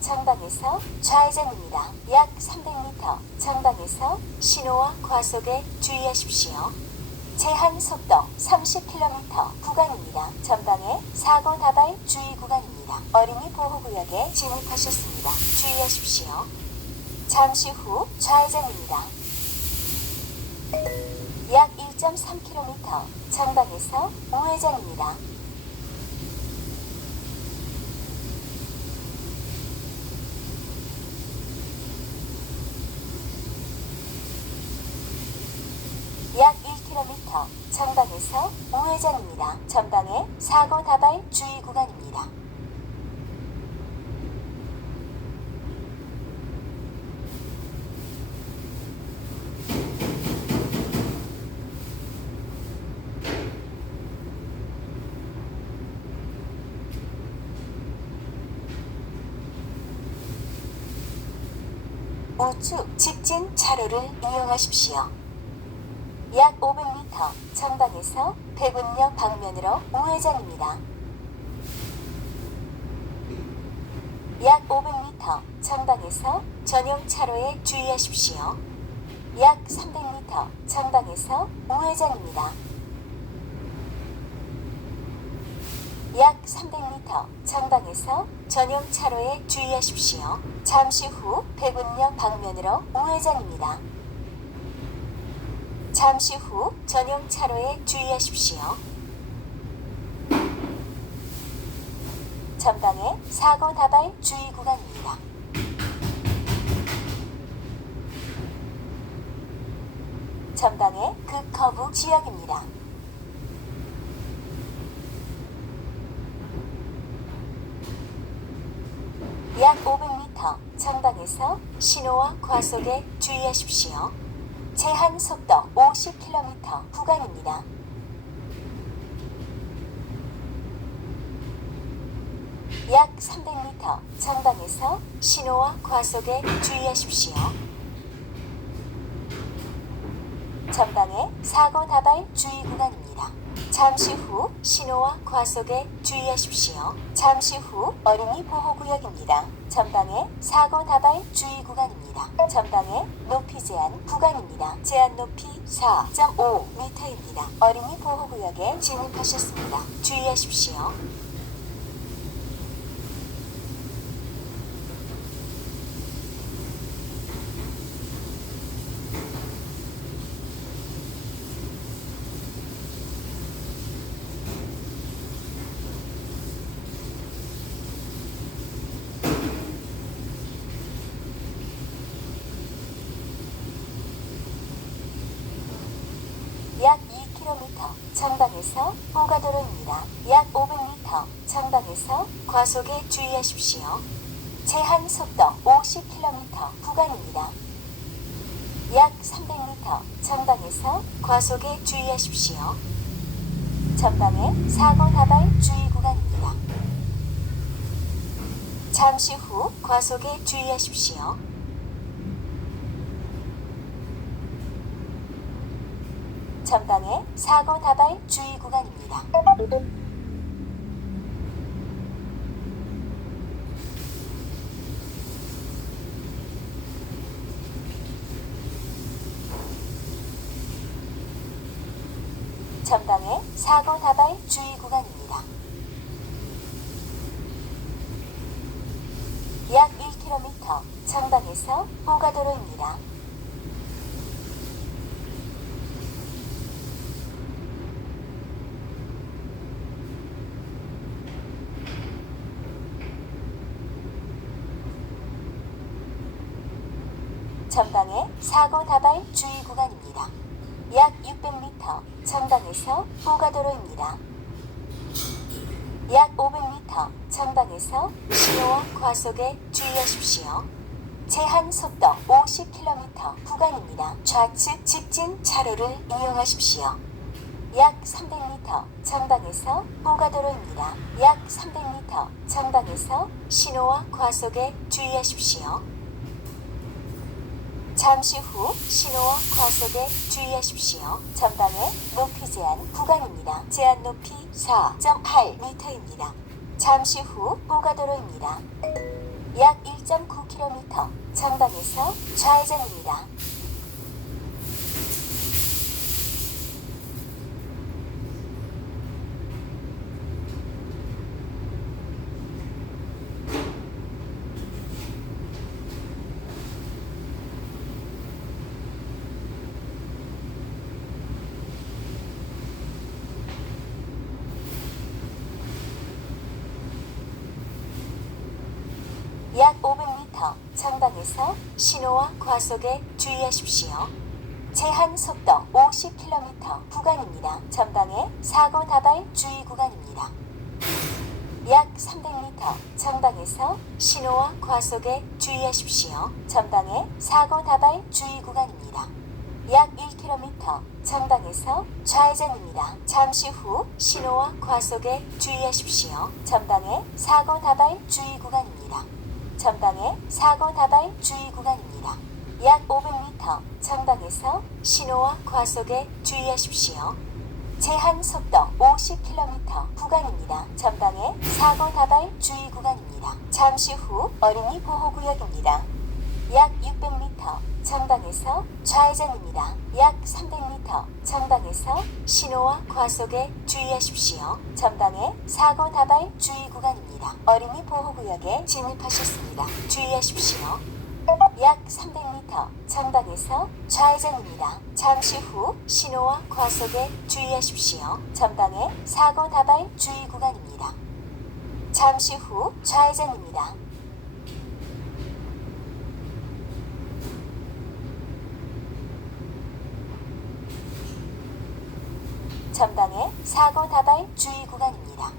전방에서 좌회전입니다. 약 300m 전방에서 신호와 과속에 주의하십시오. 제한 속도 30km 구간입니다. 전방에 사고 다발 주의 구간입니다. 어린이 보호구역에 진입하셨습니다. 주의하십시오. 잠시 후 좌회전입니다. 약 1.3km 전방에서 우회전입니다. 약 1km 전방에서 우회전입니다. 전방에 사고 다발 주의 구간입니다. 우측 직진 차로를 이용하십시오. 약 500m 전방에서 백운역 방면으로 우회전입니다. 약 500m 전방에서 전용 차로에 주의하십시오. 약 300m 전방에서 우회전입니다. 약 300m 전방에서 전용 차로에 주의하십시오. 잠시 후 백운역 방면으로 우회전입니다. 잠시 후 전용 차로에 주의하십시오. 전방에 사고 다발 주의 구간입니다. 전방에 극커브 지역입니다. 약 500m 전방에서 신호와 과속에 주의하십시오. 제한 속도 50km 구간입니다. 약 300m 전방에서 신호와 과속에 주의하십시오. 전방에 사고 다발 주의 구간입니다. 잠시 후 신호와 과속에 주의하십시오. 잠시 후 어린이 보호 구역입니다. 전방에 사고 다발 주의 구간입니다. 전방에 높이 제한 구간입니다. 제한 높이 4.5m입니다. 어린이 보호 구역에 진입하셨습니다. 주의하십시오. 약 2km 전방에서 호가도로입니다. 약 500m 전방에서 과속에 주의하십시오. 제한 속도 50km 구간입니다. 약 300m 전방에서 과속에 주의하십시오. 전방에 사고 다발 주의 구간입니다. 잠시 후 과속에 주의하십시오. 전방에 사고 다발 주의 구간입니다. 전방에 사고 다발 주의 구간입니다. 약 1km 전방에서 호가도로입니다. 전방에 사고 다발 주의 구간입니다. 약 600m 전방에서 호가도로입니다. 약 500m 전방에서 신호와 과속에 주의하십시오. 제한 속도 50km 구간입니다. 좌측 직진 차로를 이용하십시오. 약 300m 전방에서 호가도로입니다. 약 300m 전방에서 신호와 과속에 주의하십시오. 잠시 후 신호와 과속에 주의하십시오. 전방에 높이 제한 구간입니다. 제한 높이 4.8m입니다. 잠시 후 호가도로입니다. 약 1.9km 전방에서 좌회전입니다. 약 500m 전방에서 신호와 과속에 주의하십시오. 제한 속도 50km 구간입니다. 전방에 사고 다발 주의 구간입니다. 약 300m 전방에서 신호와 과속에 주의하십시오. 전방에 사고 다발 주의 구간입니다. 약 1km 전방에서 좌회전입니다. 잠시 후 신호와 과속에 주의하십시오. 전방에 사고 다발 주의 구간입니다. 전방에 사고 다발 주의 구간입니다. 약 500m 전방에서 신호와 과속에 주의하십시오. 제한 속도 50km 구간입니다. 전방에 사고 다발 주의 구간입니다. 잠시 후 어린이 보호구역입니다. 약 600m 전방에서 좌회전입니다. 약 300m 전방에서 신호와 과속에 주의하십시오. 전방에 사고 다발 주의 구간입니다. 어린이 보호구역에 진입하셨습니다. 주의하십시오. 약 300m 전방에서 좌회전입니다. 잠시 후 신호와 과속에 주의하십시오. 전방에 사고 다발 주의 구간입니다. 잠시 후 좌회전입니다. 전방에 사고 다발 주의 구간입니다.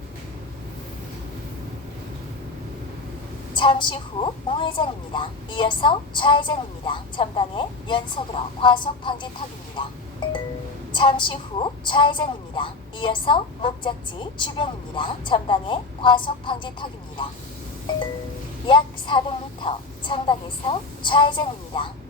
잠시 후 우회전입니다. 이어서 좌회전입니다. 전방에 연속으로 과속 방지턱입니다. 잠시 후 좌회전입니다. 이어서 목적지 주변입니다. 전방에 과속 방지턱입니다. 약 400m 전방에서 좌회전입니다.